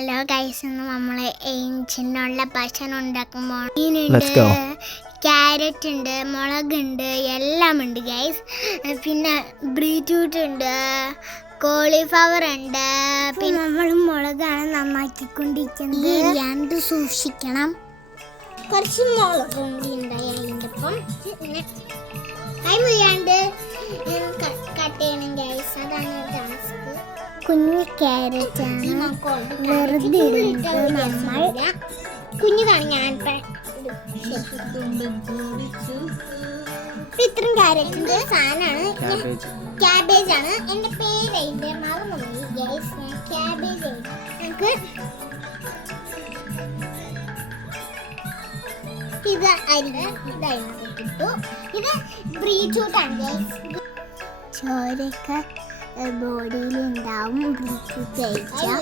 Hello guys, ഇന്ന് നമ്മൾ ഏഞ്ചിനുള്ള ഭക്ഷണം ഉണ്ടാക്കുമ്പോൾ മീനുണ്ട്, ക്യാരറ്റ് ഉണ്ട്, മുളകുണ്ട്, എല്ലാം ഉണ്ട് ഗൈസ്. പിന്നെ ബീറ്റ്റൂട്ട് ഉണ്ട്, കോളിഫ്ലവർ ഉണ്ട്. പിന്നെ നമ്മൾ മുളകാണ് നന്നാക്കിക്കൊണ്ടിരിക്കുന്നത്. രണ്ട് സൂക്ഷിക്കണം. കുറച്ച് മുളക് കൂടി ഉണ്ടായി അതിൻ്റെ ഒപ്പം മുറിയാണ്ട് കട്ട് ചെയ്യണം ഗൈസ്. അതാണ് ടാസ്ക്. കുഞ്ഞു ക്യാരറ്റ് ആണ് വെറുതെ ഇടുന്നത്. നമ്മൾ കുഞ്ഞിതാണ് ഞാൻ ഇത്രയും ക്യാരറ്റിന്റെ സാധനമാണ്. ക്യാബേജ് ആണ് എന്റെ പേര്. അതിന്റെ മറന്നു ഗൈസ്, ഞാൻ ക്യാബേജ്. നമുക്ക് ഇത് ഇതായി കിട്ടു. ഇത് ബീറ്റ്റൂട്ടാണ് ഗൈസ്. ചോരൊക്കെ ബോഡിയിൽ ഉണ്ടാവും ബീറ്റ്റൂട്ട് കഴിച്ചാൽ.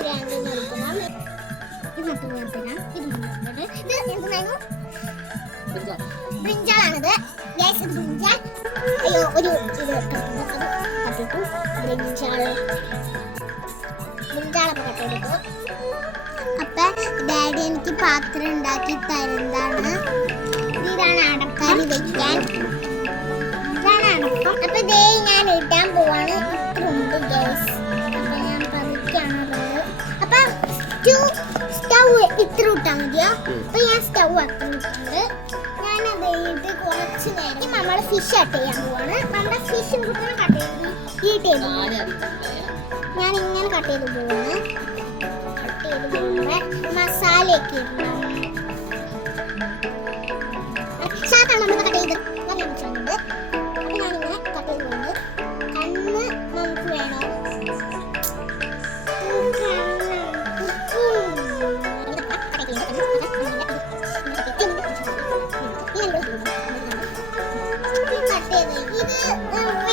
ബ്രിഞ്ചാളാണിത് ഗൈസ്. ബ്രിഞ്ചാൾ അയ്യോ ഒരു കട്ടിട്ടു. ബ്രിഞ്ചാളൊക്കെ കട്ടെടുത്തു. അപ്പൊ ഡാഡി എനിക്ക് പാത്രം ഉണ്ടാക്കി തരുന്നതാണ്. ഇതാണ് അടക്കറി വെക്കാൻ. ഇതാണ് അടക്കം. അപ്പൊ ദേ ഞാൻ ഇടാൻ പോവാണ്. ഇത്രയുണ്ട് ഗൈസ്. അപ്പൊ ഞാൻ പതുക്കാണുള്ളത്. അപ്പൊ സ്റ്റൗ ഇത്ര ഇട്ടാൽ മതിയോ? അപ്പൊ ഞാൻ സ്റ്റൗ അത്ര ഇട്ടുണ്ട്. ഞാനത് ഇത് കുറച്ച് നേരം നമ്മൾ ഫിഷ് കട്ട് ചെയ്യാൻ പോവാണ്. നമ്മുടെ ഫിഷ് കട്ട് ചെയ്ത് ഈ ടേബിൾ ഞാൻ ഇങ്ങനെ കട്ട് ചെയ്ത് പോവാണ്. മസാലയൊക്കെ ഇടണം. സാധാരണ നമ്മൾ കട്ട് ചെയ്ത് നല്ല വെച്ചിട്ടുണ്ട്. അപ്പൊ ഞാനിങ്ങനെ കട്ട് ചെയ്ത് പോകുന്നത്. കണ്ണ് നമുക്ക് വേണോ? ഇത്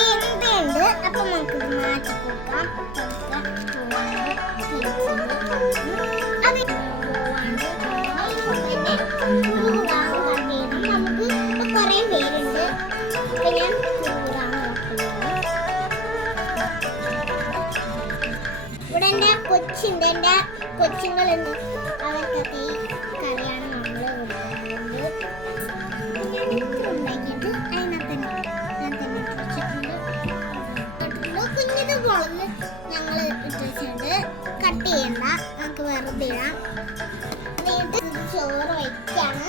വെന്തയുണ്ട്. അപ്പൊ നമുക്ക് മാറ്റി കൊടുക്കാം. ഇവിടെ എൻ്റെ കൊച്ചുണ്ട്. എൻ്റെ കൊച്ചുങ്ങളുണ്ട്. അവർക്കൊക്കെ ഈ കറിയാണ് നമ്മൾ കൊടുക്കുന്നത്. ഞാൻ ഇത്ര ഉണ്ടാക്കിയിട്ട് അതിനകത്ത് ഞാൻ തന്നെ വെച്ചിട്ടുണ്ട്. കുഞ്ഞിത് മുളക് ഞങ്ങൾ ഇട്ട് വെച്ചിട്ടുണ്ട്. കട്ട് ചെയ്യണ്ട, നമുക്ക് വെറുതെ ഇടാം. എന്നിട്ട് ചോറ് വയ്ക്കാണ്.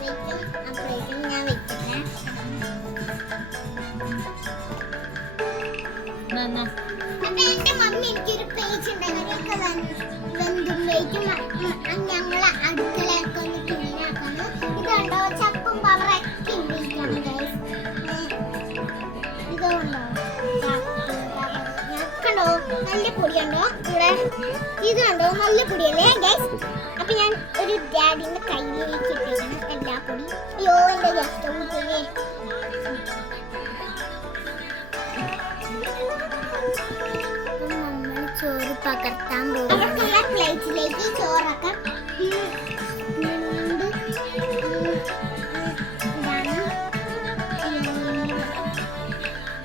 വയ്ക്കും. അപ്പോഴേക്കും ഞാൻ വയ്ക്കട്ടെ. അപ്പൊ എന്റെ മമ്മി എനിക്കൊരു പേജ് ഉണ്ടാക്കി വെന്തും വയ്ക്കും. ഞങ്ങളെ അടുക്കളയൊക്കെ ഒന്ന് ക്ലീൻ ആക്കാണ്. ഇതുണ്ടോ ചപ്പും പവറൊക്കെ ഇരിക്കണം ഗൈസ്. ഇതുണ്ടോ കണ്ടോ നല്ല പൊടിയുണ്ടോ ഇവിടെ? ഇത് കണ്ടോ നല്ല പൊടിയല്ലേ ഗൈസ്? അപ്പൊ ഞാൻ ഒരു ഡാഡിന്റെ കയ്യിലേക്ക് ഇട്ടേക്കാണ് എല്ലാ പൊടി. അയ്യോ എന്റെ ഗ്യാസ് ഊറ്റല്ലേ. നമ്മൾ ചോറ് പകർത്താൻ പോകുന്ന പ്ലേറ്റിലേക്ക് ചോറൊക്കെ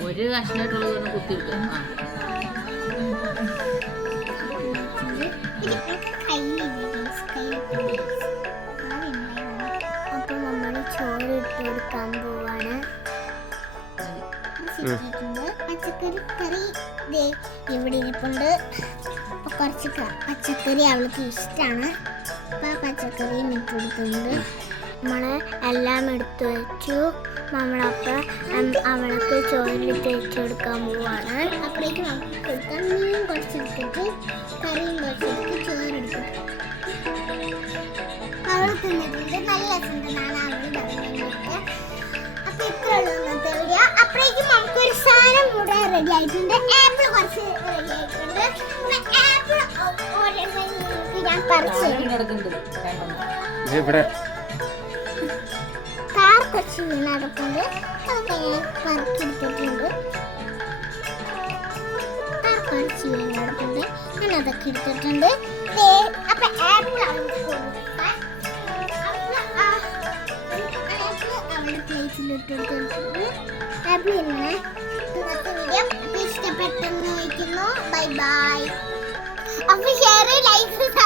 ഒരു കഷ്ണമായിട്ടുള്ളത് കുത്തിയിട്ട് അപ്പൊ നമ്മൾ ചോറ് ഇട്ട് കൊടുക്കാൻ പോവാണ്. പച്ചക്കറി കറി ഇവിടെ ഇരിപ്പുണ്ട്. അപ്പൊ കുറച്ച് പച്ചക്കറി അവൾക്ക് ഇഷ്ടമാണ്. അപ്പൊ പച്ചക്കറിയും ഇട്ട് കൊടുക്കുന്നുണ്ട്. നമ്മൾ എല്ലാം എടുത്തു വെച്ചു. നമ്മളപ്പോൾ അവൾക്ക് ചോറിലിട്ട് വെച്ച് കൊടുക്കാൻ പോവാണ്. അപ്പോഴേക്ക് നമുക്ക് കൊടുക്കാൻ മീൻ കുറച്ചെടുത്തിട്ട് കറിയും കുറച്ചെടുത്ത് ചോറെടുക്കും. അവൾ തിന്നിട്ടുണ്ട്. നല്ല രസമുണ്ടെന്നാണ് അവൾ പറയുന്നത്. അപ്പൊ ഇത്ര ഉള്ളൂ ഇന്നത്തെ വീഡിയോ. അപ്പോഴേക്കും നമുക്കൊരു സാധനം കൂടെ റെഡി ആയിട്ടുണ്ട്. ആപ്പിൾ കുറച്ച് റെഡി ആയിട്ടുണ്ട്. ആപ്പിൾ ഞാൻ പറിച്ചു കുറച്ച് വീണടപ്പുണ്ട്. അതൊക്കെ ഞാൻ പറക്കിയെടുത്തിട്ടുണ്ട്. കുറച്ച് വീണടപ്പുണ്ട്. ഞാൻ അതൊക്കെ എടുത്തിട്ടുണ്ട്. അപ്പൊ ആപ്പിൾ അവൾക്ക് കൊടുക്കാൻ അവളുടെ പ്ലേറ്റിലിട്ടിട്ടുണ്ട്. ആപ്പിൾ ഇങ്ങനെ ഇന്നത്തെ വീഡിയോ ഇഷ്ടപ്പെട്ടെന്ന് വയ്ക്കുന്നു. Bye bye. അപ്പൊ ഷെയർ ഇത്